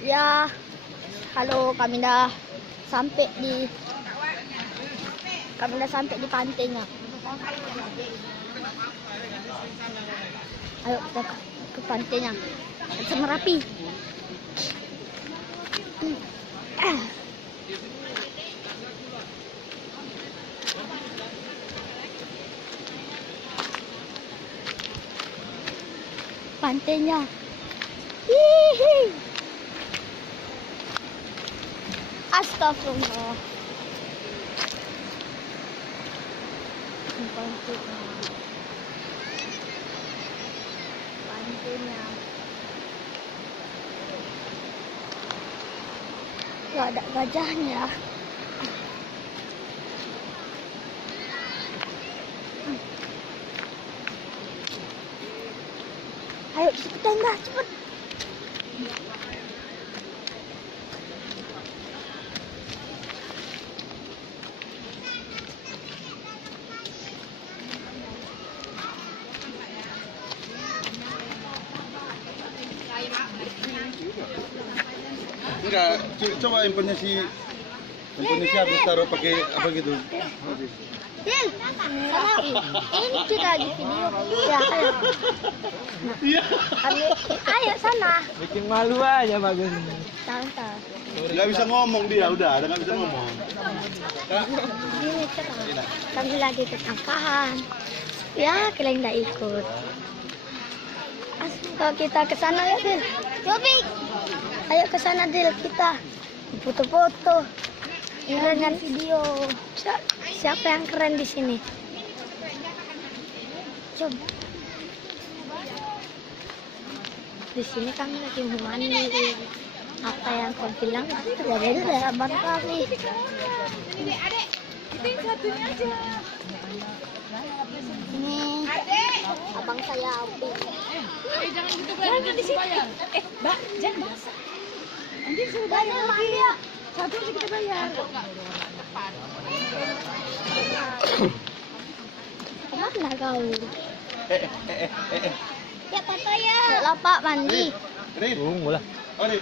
Ya, halo, kami dah sampai di pantainya. Ayo kita ke pantainya sama Merapi. Pantainya. Hihi. Astagfirullah. Pantainya. Gak ada gajahnya. Ayo cepetan dah, cepet. Enggak, coba handphonenya si habis taruh pakai apa gitu. Din, sana ini kita lagi video. Ya, ayo. Iya. Ayo sana. Bikin malu aja bagus. Santai. Enggak bisa ngomong dia, udah enggak bisa ngomong. Ini cerah. Kami lagi ke Tangkahan. Ya, kalian nggak ikut. Kalau kita ke sana ya, Dil. Yobi. Ayo ke sana, Dil, kita foto-foto. Dengan video. Siapa yang keren di sini? Coba. Di sini kami lagi mau mandi. Apa yang kau bilang itu terjadi di abang kami. Ini adek, itu yang satunya aja. Ini abang saya Opi. Jangan gitu bayar, nanti bayar. Mbak, jangan basah. Nanti suruh bayar lagi ya. Satu aja kita bayar. Kemana kau? Ya Papa ya. Lah Pak mandi. Tunggu lah. Oh, Rif.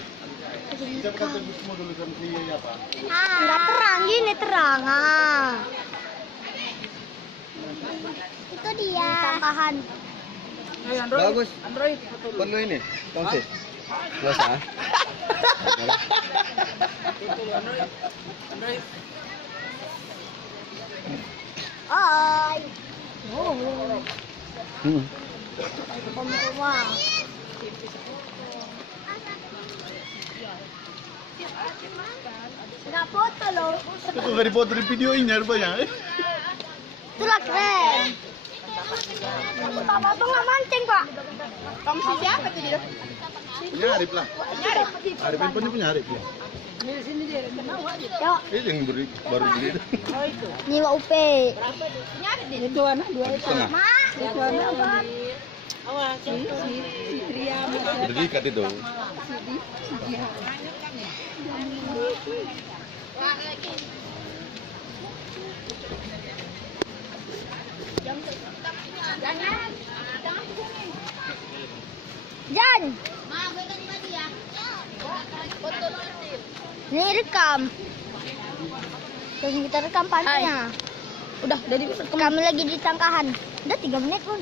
Ini Coba kata semua dulu sama si apa? Enggak terang gini terang. Itu dia. Tangkahan. Bagus. Android. Perlu ini. Tongsis. Gak usah. Hai. Oh. Hmm. Wah. Nggak foto loh. Itu nggak dipoto di video ini rupanya. Itulah keren. Bapak nggak mancing Pak. Kamu si siapa tadi? Punya Arif lah. Arif handphonenya punya Arif ya. Yuk, Itu yang baru beli itu. nyiwa UP. Itu anak dua itu. Mak. Itu anak awas si Tria Udah diikat itu. Jan. Ini rekam. Tunggu kita rekam pantainya. Udah dari Kami lagi di Tangkahan. Udah 3 menit pun.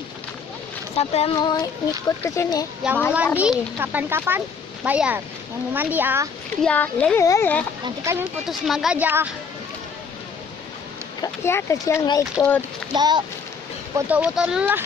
Siapa yang mau ikut ke sini? Yang mau mandi kapan-kapan bayar. Yang mau mandi ya lele. Nanti kami foto sama gajah. Ya kecil nggak ikut. Dah foto-foto dulu lah.